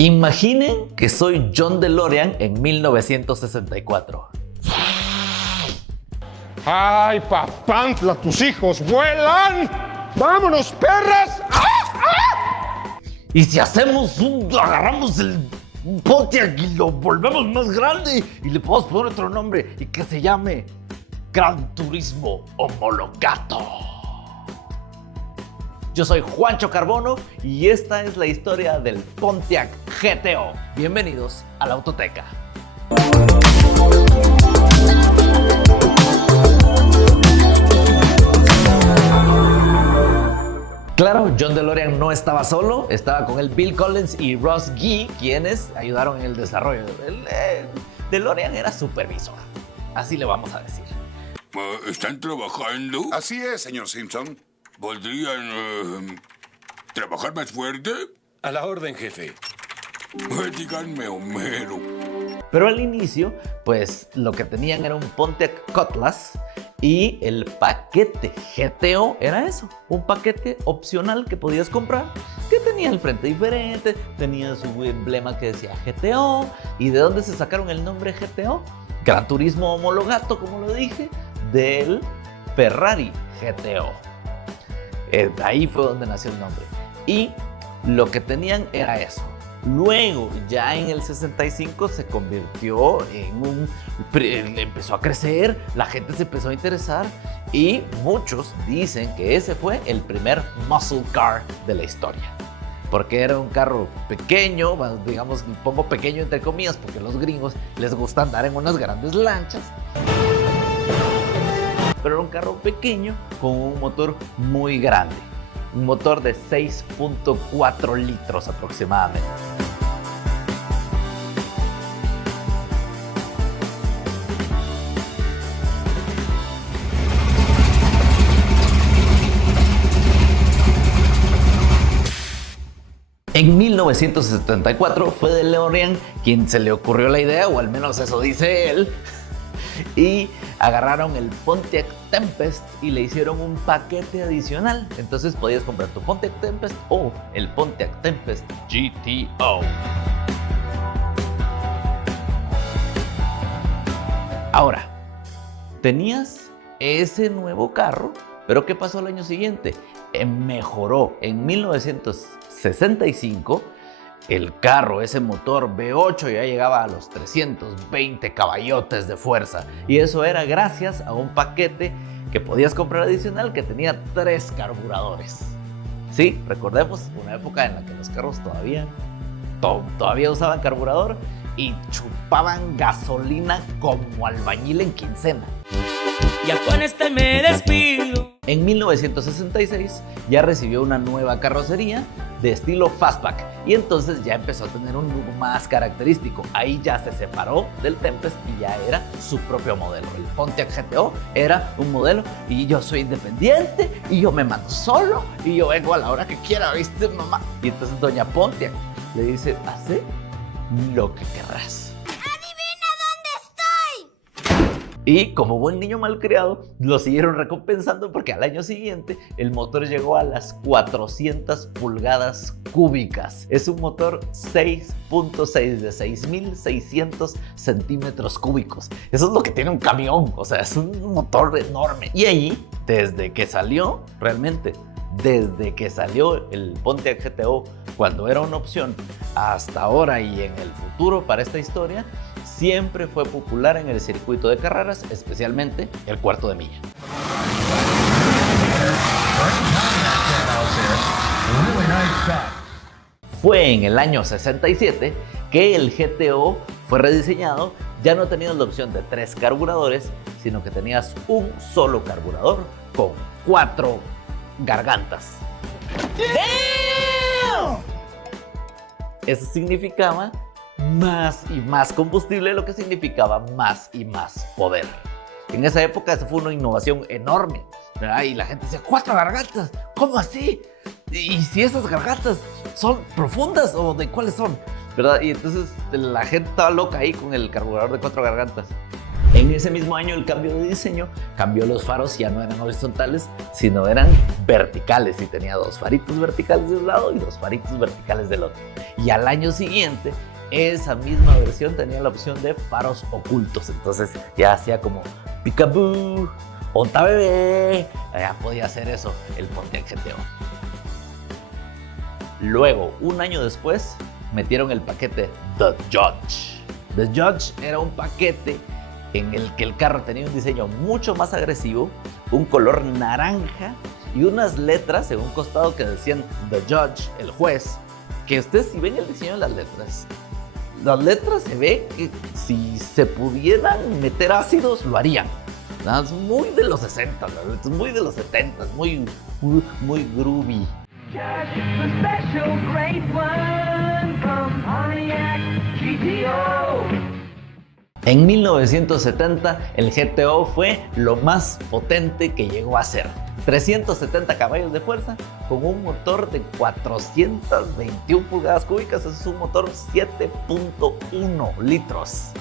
Imaginen que soy John DeLorean en 1964. ¡Ay, papantla, tus hijos vuelan! ¡Vámonos, perras! Y si agarramos el Pontiac y lo volvemos más grande y le podemos poner otro nombre y que se llame Gran Turismo Homologato. Yo soy Juancho Carbono y esta es la historia del Pontiac GTO. Bienvenidos a la Autoteca. Claro, John DeLorean no estaba solo, estaba con él Bill Collins y Ross Gee, quienes ayudaron en el desarrollo. El DeLorean era supervisor, así le vamos a decir. ¿Están trabajando? Así es, señor Simpson. ¿Podrían trabajar más fuerte? A la orden, jefe. Díganme, Homero. Pero al inicio, pues lo que tenían era un Pontiac Cutlass y el paquete GTO era eso, un paquete opcional que podías comprar, que tenía el frente diferente, tenía su emblema que decía GTO. ¿Y de dónde se sacaron el nombre GTO? Gran Turismo Homologato, como lo dije, del Ferrari GTO. Ahí fue donde nació el nombre. Y lo que tenían era eso. Luego, ya en el 65 se convirtió en empezó a crecer, la gente se empezó a interesar y muchos dicen que ese fue el primer muscle car de la historia. Porque era un carro pequeño, digamos, pongo pequeño entre comillas, porque a los gringos les gusta andar en unas grandes lanchas. Pero era un carro pequeño con un motor muy grande. Un motor de 6.4 litros aproximadamente. En 1974 fue DeLorean quien se le ocurrió la idea, o al menos eso dice él, y agarraron el Pontiac Tempest y le hicieron un paquete adicional. Entonces podías comprar tu Pontiac Tempest o el Pontiac Tempest GTO. Ahora, tenías ese nuevo carro, pero ¿qué pasó al año siguiente? Mejoró. En 1965, el carro, ese motor V8 ya llegaba a los 320 caballotes de fuerza. Y eso era gracias a un paquete que podías comprar adicional que tenía 3 carburadores. Sí, recordemos una época en la que los carros todavía usaban carburador y chupaban gasolina como albañil en quincena. Ya con este me despido. En 1966 ya recibió una nueva carrocería de estilo fastback y entonces ya empezó a tener un look más característico. Ahí ya se separó del Tempest y ya era su propio modelo. El Pontiac GTO era un modelo y yo soy independiente y yo me mando solo y yo vengo a la hora que quiera, ¿viste, mamá? Y entonces doña Pontiac le dice, haz lo que querrás. Y como buen niño malcriado, lo siguieron recompensando porque al año siguiente el motor llegó a las 400 pulgadas cúbicas. Es un motor 6.6 de 6.600 centímetros cúbicos. Eso es lo que tiene un camión, o sea, es un motor enorme. Y ahí, desde que salió el Pontiac GTO, cuando era una opción, hasta ahora y en el futuro para esta historia, siempre fue popular en el circuito de carreras, especialmente el cuarto de milla. Fue en el año 67 que el GTO fue rediseñado. Ya no tenías la opción de 3 carburadores, sino que tenías un solo carburador con 4 gargantas. ¡Damn! Eso significaba más y más combustible, lo que significaba más y más poder. En esa época esa fue una innovación enorme, ¿verdad? Y la gente decía, 4 gargantas, ¿cómo así? Y si esas gargantas son profundas o de cuáles son, ¿verdad? Y entonces la gente estaba loca ahí con el carburador de 4 gargantas. En ese mismo año el cambio de diseño cambió los faros, ya no eran horizontales, sino eran verticales y tenía 2 faritos verticales de un lado y 2 faritos verticales del otro. Y al año siguiente esa misma versión tenía la opción de faros ocultos, entonces ya hacía como Peekaboo, Onta Bebé, ya podía hacer eso el Pontiac GTO. Luego, un año después, metieron el paquete The Judge. The Judge era un paquete en el que el carro tenía un diseño mucho más agresivo, un color naranja y unas letras en un costado que decían The Judge, el juez, que ustedes si ven el diseño de las letras se ve que si se pudieran meter ácidos lo harían. Es muy de los 60, es muy de los 70, muy groovy. En 1970 el GTO fue lo más potente que llegó a ser. 370 caballos de fuerza con un motor de 421 pulgadas cúbicas, eso es un motor 7.1 litros.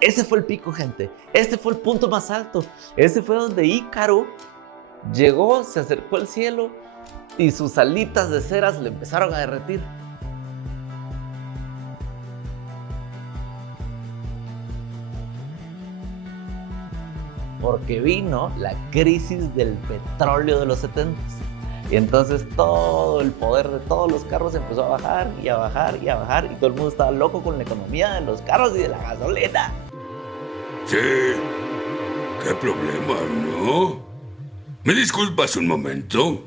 Ese fue el pico, gente. Este fue el punto más alto. Ese fue donde Ícaro llegó, se acercó al cielo y sus alitas de ceras le empezaron a derretir. Porque vino la crisis del petróleo de los 70s. Y entonces todo el poder de todos los carros empezó a bajar y a bajar y a bajar. Y todo el mundo estaba loco con la economía de los carros y de la gasolina. Sí, qué problema, ¿no? ¿Me disculpas un momento?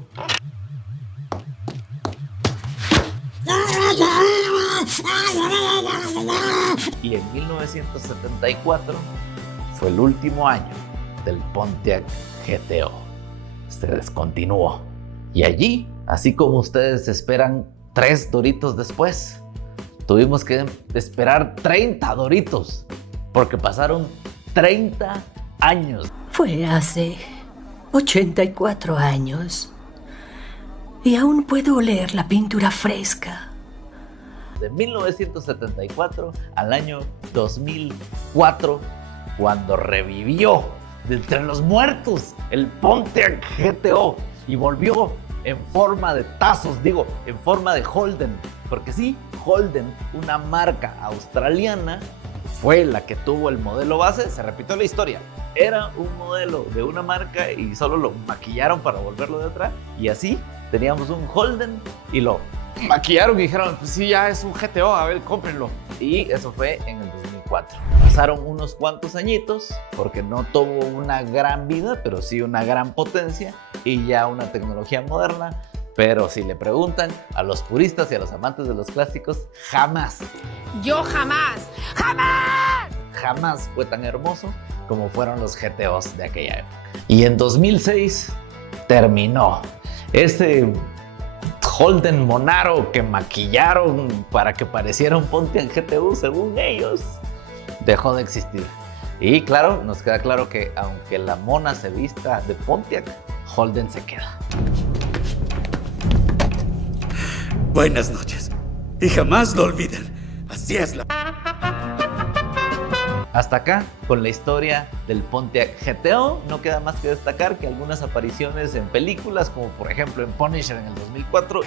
Y en 1974 fue el último año del Pontiac GTO. Se descontinuó. Y allí, así como ustedes esperan 3 Doritos después, tuvimos que esperar 30 Doritos, porque pasaron 30 años. Fue hace 84 años y aún puedo oler la pintura fresca. De 1974 al año 2004, cuando revivió de entre los muertos el Pontiac GTO y volvió en forma de tazos, en forma de Holden, porque sí, Holden, una marca australiana, fue la que tuvo el modelo base. Se repitió la historia, era un modelo de una marca y solo lo maquillaron para volverlo de otra, y así teníamos un Holden y lo maquillaron y dijeron, pues sí, ya es un GTO, a ver, cómprenlo. Y eso fue en el 2004. Pasaron unos cuantos añitos, porque no tuvo una gran vida, pero sí una gran potencia y ya una tecnología moderna. Pero si le preguntan a los puristas y a los amantes de los clásicos, jamás. Yo jamás Jamás fue tan hermoso como fueron los GTOs de aquella época. Y en 2006 terminó ese Holden Monaro que maquillaron para que pareciera un Pontiac GTO, según ellos, dejó de existir. Y claro, nos queda claro que aunque la mona se vista de Pontiac, Holden se queda. Buenas noches. Y jamás lo olviden. Así es la... Hasta acá con la historia del Pontiac GTO. No queda más que destacar que algunas apariciones en películas, como por ejemplo en Punisher en el 2004,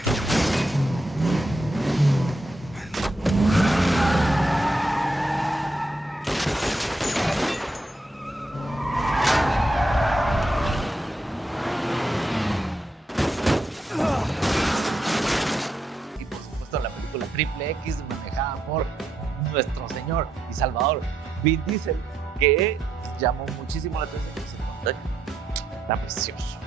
y por supuesto la película Triple X, manejada por nuestro señor y salvador Vin Diesel, que llamó muchísimo la atención. Ese Pontiac está precioso.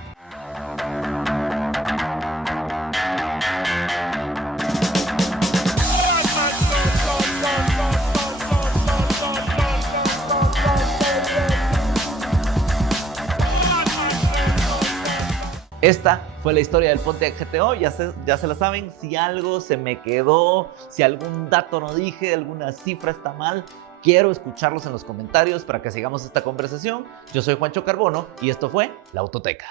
Esta fue la historia del Pontiac GTO, ya se la saben. Si algo se me quedó, si algún dato no dije, alguna cifra está mal, quiero escucharlos en los comentarios para que sigamos esta conversación. Yo soy Juancho Carbono y esto fue La Autoteca.